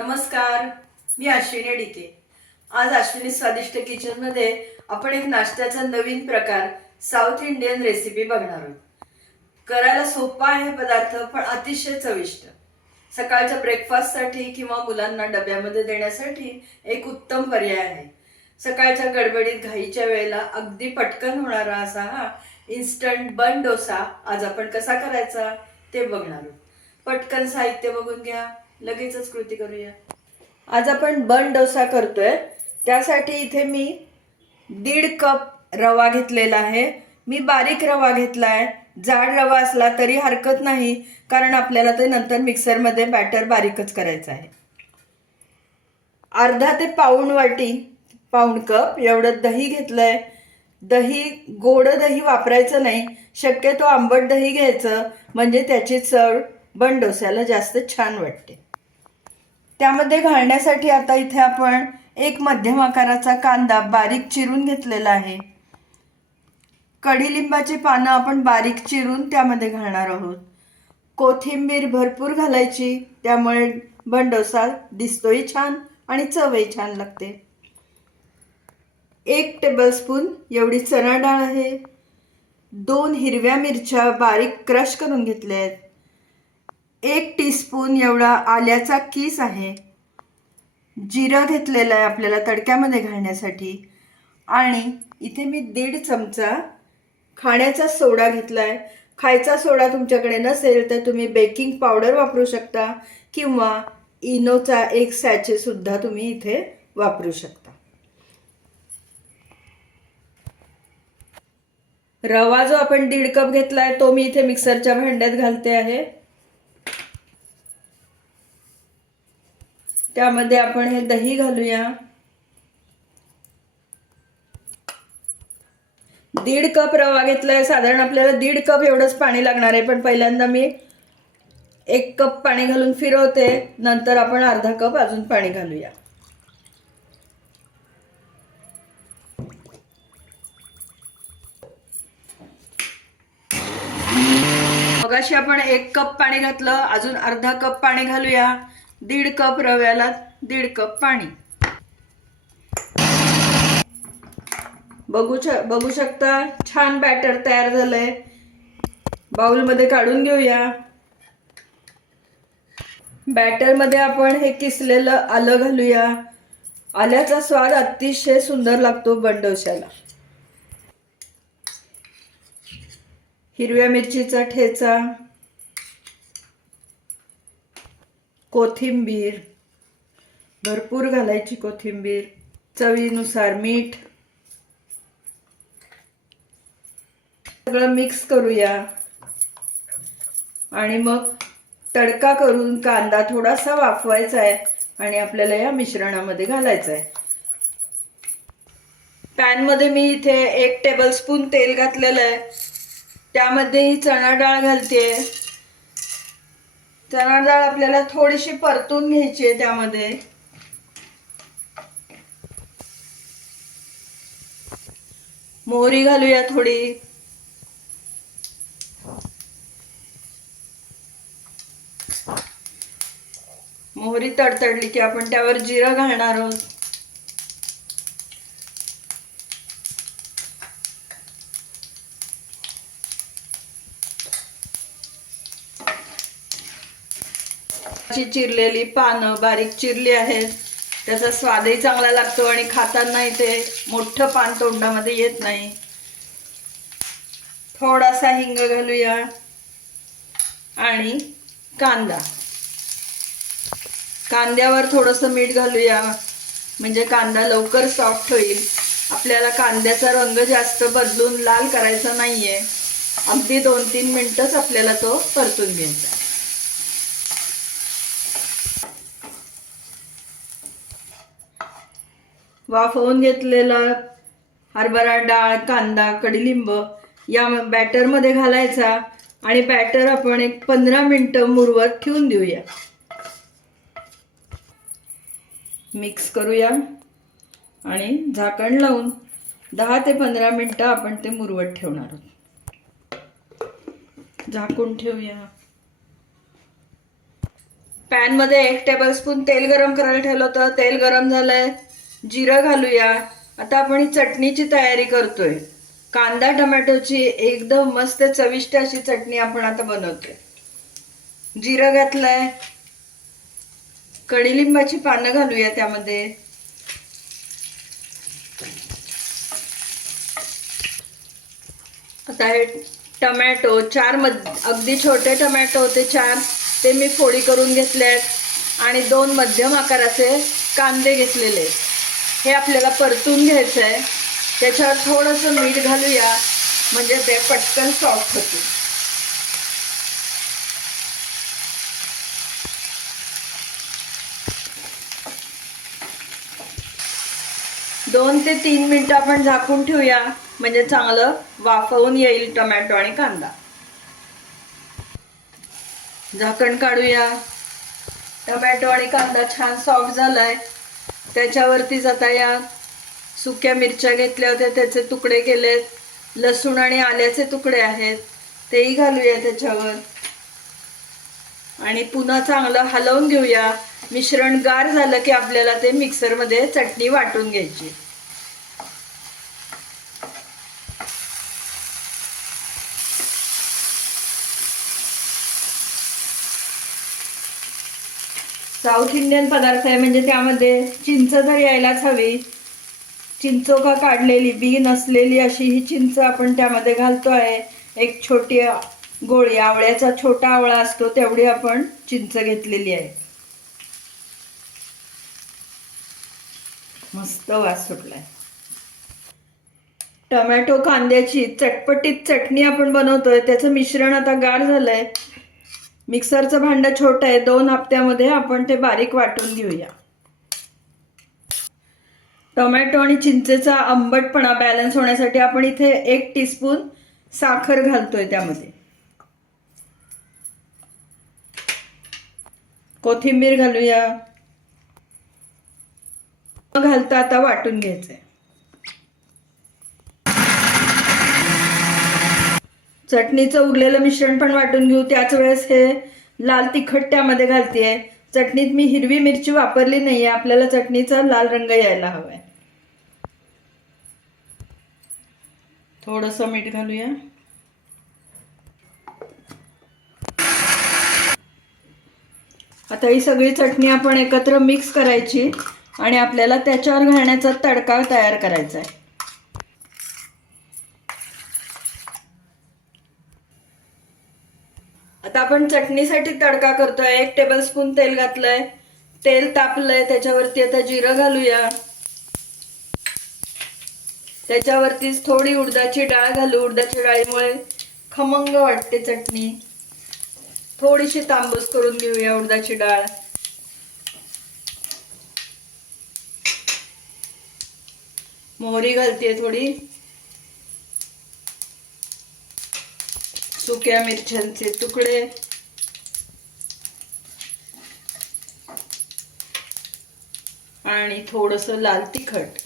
नमस्कार मी अश्विनी डिके. आज अश्विनी स्वादिष्ट किचनमध्ये आपण एक नाश्त्याचा नवीन प्रकार साऊथ इंडियन रेसिपी बघणार आहोत. करायला सोपा आहे पदार्थ पण अतिशय चविष्ट. सकाळच्या ब्रेकफास्टसाठी किंवा मुलांना डब्यामध्ये देण्यासाठी एक उत्तम पर्याय आहे. सकाळच्या गडबडीत घाईच्या वेळेला अगदी पटकन होणारा असा हा इन्स्टंट बन डोसा आज आपण कसा करायचा ते बघणार आहोत. पटकन साहित्य बघून घ्या. लगेचच कृती करूया. आज आपण बन डोसा करतोय. त्यासाठी इथे मी दीड कप रवा घेतलेला आहे. मी बारीक रवा घेतलाय. जाड रवा असला तरी हरकत नाही कारण आपल्याला ते नंतर मिक्सरमध्ये बॅटर बारीकच करायचं आहे. अर्धा ते पाऊण वाटी पाऊण कप एवढं दही घेतलंय. दही गोड दही वापरायचं नाही. शक्यतो आंबट दही घ्यायचं म्हणजे त्याची चव बन डोस्याला जास्त छान वाटते. त्यामध्ये घालण्यासाठी आता इथे आपण एक मध्यम आकाराचा कांदा बारीक चिरून घेतलेला आहे. कढीलिंबाची पानं आपण बारीक चिरून त्यामध्ये घालणार आहोत. कोथिंबीर भरपूर घालायची त्यामुळे बंडोसा दिसतोही छान आणि चवही छान लागते. एक टेबलस्पून एवढी चणा डाळ आहे. दोन हिरव्या मिरच्या बारीक क्रश करून घेतल्या आहेत. एक टीस्पून एवढा आल्याचा किस आहे. जिरं घेतलेलं आहे आपल्याला तडक्यामध्ये घालण्यासाठी. आणि इथे मी दीड चमचा खाण्याचा सोडा घेतला आहे खायचा सोडा तुमच्याकडे नसेल तर तुम्ही बेकिंग पावडर वापरू शकता किंवा इनोचा एक सॅचे सुद्धा तुम्ही इथे वापरू शकता. रवा जो आपण दीड कप घेतला आहे तो मी इथे मिक्सरच्या भांड्यात घालते आहे. त्यामध्ये आपण हे दही घालूया. दीड कप रवा घेतलाय. साधारण आपल्याला दीड कप एवढंच पाणी लागणार आहे. पण पहिल्यांदा मी एक कप पाणी घालून फिरवते. नंतर आपण अर्धा कप अजून पाणी घालूया. मगाशी आपण एक कप पाणी घातलं. अजून अर्धा कप पाणी घालूया. दीड कप रव्याला दीड कप पाणी. बघू श बघू शकता छान बॅटर तयार झालंय. बाउलमध्ये काढून घेऊया. बॅटरमध्ये आपण हे किसलेलं आलं घालूया. आल्याचा स्वाद अतिशय सुंदर लागतो बंडोशाला हिरव्या मिरचीचा ठेचा. कोथिंबीर. भरपूर घालायची कोथिंबीर. चवीनुसार मीठ. सगळं मिक्स करूया. आणि मग तडका करून कांदा थोडासा वाफवायचा आहे आणि आपल्याला या मिश्रणामध्ये घालायचा आहे. पॅनमध्ये मी इथे एक टेबलस्पून तेल घातलेलं आहे. त्यामध्ये ही चणा डाळ घालते चणा डाळ आपल्याला थोडीशी परतून घ्यायची आहे त्यामध्ये. मोहरी घालूया थोडी. मोहरी तडतडली की आपण त्यावर जिरं घालणार आहोत. चिरलेली पानं बारीक चिरली आहेत. त्याचा स्वादही चांगला लागतो आणि खातानाही ते मोठं पान तोंडामध्ये येत नाही. थोडासा हिंग घालूया. आणि कांदा. कांद्यावर थोडंसं मीठ घालूया. म्हणजे कांदा लवकर सॉफ्ट होईल. आपल्याला कांद्याचा रंग जास्त बदलून लाल करायचा नाहीये. अगदी दोन तीन मिनिटच आपल्याला तो परतून घ्यायचा वाफवून घेतलेला हरभरा डाळ कांदा कडीलिंब या बॅटरमध्ये घालायचा आणि बॅटर आपण एक पंधरा मिनटं मुरवत ठेवून देऊया. मिक्स करूया आणि झाकण लावून दहा ते पंधरा मिनटं आपण ते मुरवत ठेवणार आहोत. झाकून ठेवूया. पॅनमध्ये एक टेबलस्पून तेल गरम करायला ठेवलं होतं. तेल गरम झालंय. जिरं घालूया. आता आपण ही चटणीची तयारी करतोय. कांदा टमॅटोची एकदम मस्त चविष्ट अशी चटणी आपण आता बनवतोय. जिरं घातलंय. कडीलिंबाची पानं घालूया त्यामध्ये. आता हे टमॅटो चार मध अगदी छोटे टमॅटो होते चार ते मी फोडी करून घेतले आहेत आणि दोन मध्यम आकाराचे कांदे घेतलेले. आहेत. हे आपल्याला परतून घ्यायचं आहे. त्याच्यावर थोडंसं मीठ घालूया. म्हणजे ते पटकन सॉफ्ट होतील. दोन ते तीन मिनिटं आपण झाकून ठेवूया. म्हणजे चांगलं वाफवून येईल टोमॅटो आणि कांदा. झाकण काढूया. टोमॅटो आणि कांदा छान सॉफ्ट झालाय. त्याच्यावरतीच आता या. सुक्या मिरच्या घेतल्या होत्या त्याचे तुकडे केलेत. लसूण आणि आल्याचे तुकडे आहेत. तेही घालूया त्याच्यावर. आणि पुन्हा चांगलं हलवून घेऊया. मिश्रण गार झालं की आपल्याला ते मिक्सरमध्ये चटणी वाटून घ्यायची. साऊथ इंडियन पदार्थ आहे म्हणजे त्यामध्ये चिंच तर यायलाच हवी चिंचोका काढलेली बी नसलेली अशी ही चिंच आपण त्यामध्ये घालतो आहे एक छोटी गोळी आवळ्याचा छोटा आवळा असतो तेवढी आपण चिंच घेतलेली आहे. मस्त वास सुटलाय. टोमॅटो कांद्याची चटपटीत चटणी आपण बनवतोय त्याचं मिश्रण आता गार झालंय. मिक्सरचं भांडं छोटं आहे दोन हप्त्यामध्ये आपण ते बारीक वाटून घेऊया. टोमॅटो आणि चिंचेचा आंबटपणा बॅलन्स होण्यासाठी आपण इथे एक टीस्पून साखर घालतोय त्यामध्ये. कोथिंबीर घालूया. न घालता आता वाटून घ्यायचंय. चटणीचं उरलेलं मिश्रण पण वाटून घेऊ. त्याच वेळेस हे लाल तिखट त्यामध्ये घालतेय. चटणीत मी हिरवी मिरची वापरली नाहीये. आपल्याला चटणीचा लाल रंग यायला हवाय. थोडस मीठ घालूया. आता ही सगळी चटणी आपण एकत्र मिक्स करायची आणि आपल्याला त्याच्यावर घालण्याचा तडका तयार करायचा आहे आता आपण चटणीसाठी तडका करतोय. एक टेबलस्पून तेल घातलंय. तेल तापलंय. त्याच्यावरती आता जिरं घालूया. त्याच्यावरतीच थोडी उडदाची डाळ घालू. उडदाच्या डाळीमुळे खमंग वाटते चटणी. थोडीशी तांबूस करून घेऊया उडदाची डाळ. मोहरी घालते थोडी. सुक्या मिरच्यांचे तुकडे. आणि थोडस लाल तिखट.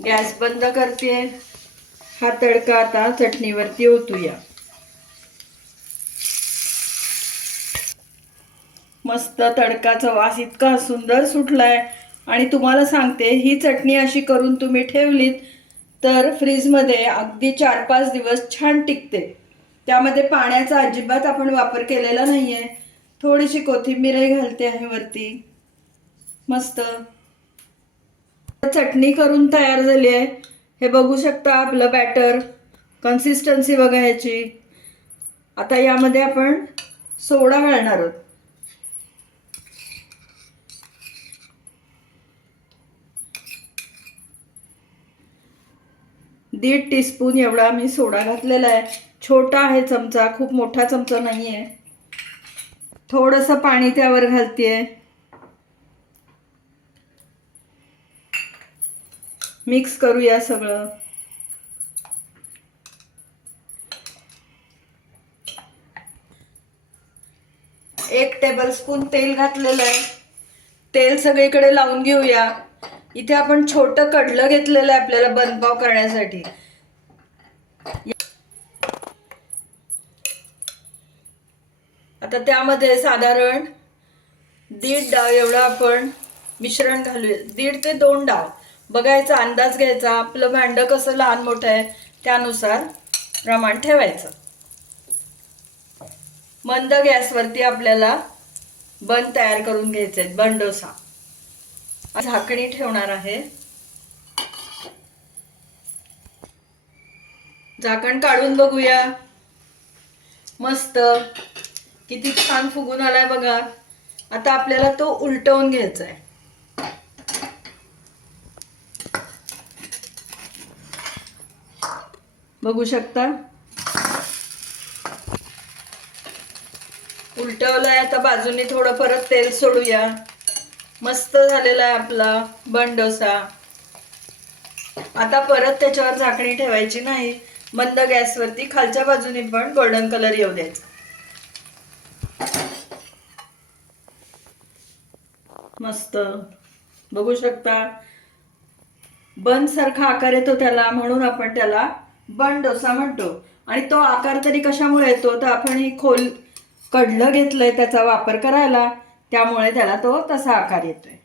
गॅस बंद करते. हा तडका आता चटणीवरती ओतूया. मस्त तडकाचा वास इतका सुंदर सुटलाय. आणि तुम्हाला सांगते ही चटणी अशी करून तुम्ही ठेवलीत तर फ्रीजमध्ये अगदी चार पाच दिवस छान टिकते. त्यामध्ये पाण्याचा अजिबात आपण वापर केलेला नाही आहे थोडीशी कोथिंबीरही घालते आहे वरती. मस्त. चटणी करून तयार झाली आहे. हे बघू शकता आपलं बॅटर कन्सिस्टन्सी बघा ह्याची. आता यामध्ये आपण सोडा घालणार आहोत. दीड टीस्पून एवढा मी सोडा घातलेला आहे. छोटा आहे चमचा खूप मोठा चमचा नाही आहे थोडंसं पाणी त्यावर घालतेय. मिक्स करूया सगळं. एक टेबलस्पून तेल घातलेलं आहे. तेल सगळीकडे लावून घेऊया. इथे आपण छोटं कडलं घेतलेलं आहे आपल्याला बनपाव करण्यासाठी. आता त्यामध्ये साधारण दीड डाव एवढं आपण मिश्रण घालूया. दीड ते दोन डाव बघायचा अंदाज घ्यायचा. आपलं भांडं कसं लहान मोठं आहे त्यानुसार प्रमाण ठेवायचं. मंद गॅसवरती आपल्याला बन तयार करून घ्यायचे आहेत. बन डोसा झाकणी ठेवणार आहे. झाकण काढून बघूया. मस्त. किती छान फुगून आलाय बघा. आता आपल्याला तो उलटवून घ्यायचा आहे बघू शकता? उलटवलंय आता बाजूने थोडं परत तेल सोडूया. मस्त झालेला आहे आपला बन डोसा. आता परत त्याच्यावर झाकणी ठेवायची नाही. मंद गॅसवरती खालच्या बाजूने पण गोल्डन कलर येऊ द्यायचा. मस्त. बघू शकता. बन सारखा आकार येतो त्याला म्हणून आपण त्याला बन डोसा म्हणतो. आणि तो आकार तरी कशामुळे येतो? तर आपण ही खोल कडलं घेतलंय त्याचा वापर करायला. त्यामुळे त्याला तो तसा आकार येतोय.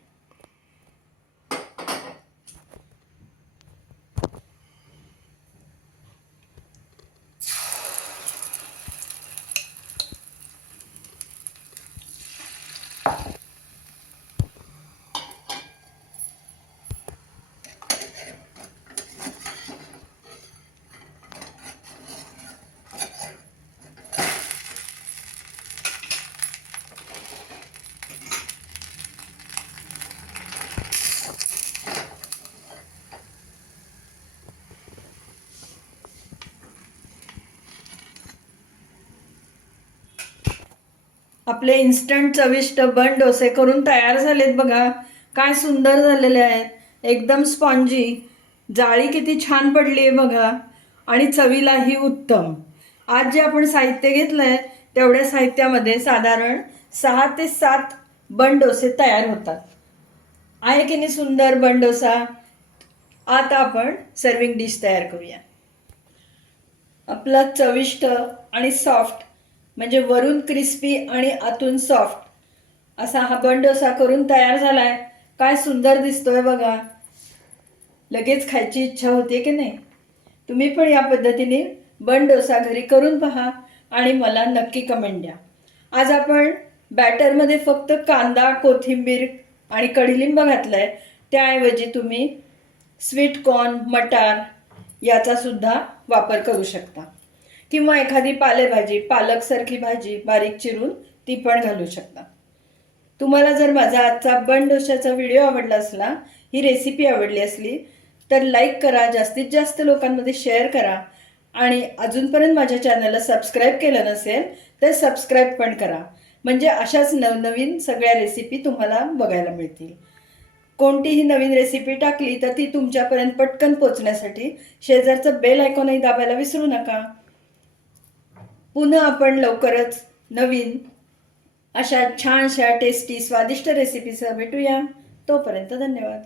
आपले इन्स्टंट चविष्ट बन डोसे करून तयार झालेत बघा. काय सुंदर झालेले आहेत. एकदम स्पॉन्जी जाळी किती छान पडली आहे बघा. आणि चवीलाही उत्तम. आज जे आपण साहित्य घेतलंय तेवढ्या साहित्यामध्ये साधारण सहा ते सात बन डोसे तयार होतात. आहे की नाही सुंदर बन डोसा? आता आपण सर्विंग डिश तयार करूया. आपला चविष्ट आणि सॉफ्ट म्हणजे वरून क्रिस्पी आणि आतून सॉफ्ट. असा हा बन डोसा करून तयार झाला आहे काय सुंदर दिसतोय बघा. लगेच खायची इच्छा होते की नाही? तुम्ही पण या पद्धतीने बन डोसा घरी करून पहा आणि मला नक्की कमेंट द्या. आज आपण बॅटरमध्ये फक्त कांदा कोथिंबीर आणि कडीलिंब आहे त्याऐवजी तुम्ही स्वीट कॉर्न मटार याचासुद्धा वापर करू शकता. किंवा एखादी पालेभाजी पालकसारखी भाजी बारीक चिरून ती पण घालू शकता. तुम्हाला जर माझा आजचा बन डोशाचा व्हिडिओ आवडला असला ही रेसिपी आवडली असली तर लाईक करा जास्तीत जास्त लोकांमध्ये शेअर करा आणि अजूनपर्यंत माझ्या चॅनलला सबस्क्राईब केलं नसेल तर सबस्क्राईब पण करा. म्हणजे अशाच नवनवीन सगळ्या रेसिपी तुम्हाला बघायला मिळतील. कोणतीही नवीन रेसिपी टाकली तर ती तुमच्यापर्यंत पटकन पोचण्यासाठी शेजारचं बेल आयकॉनही दाबायला विसरू नका. पुन्हा आपण लवकरच नवीन अशा छानशा टेस्टी स्वादिष्ट रेसिपीसह भेटूया. तोपर्यंत धन्यवाद.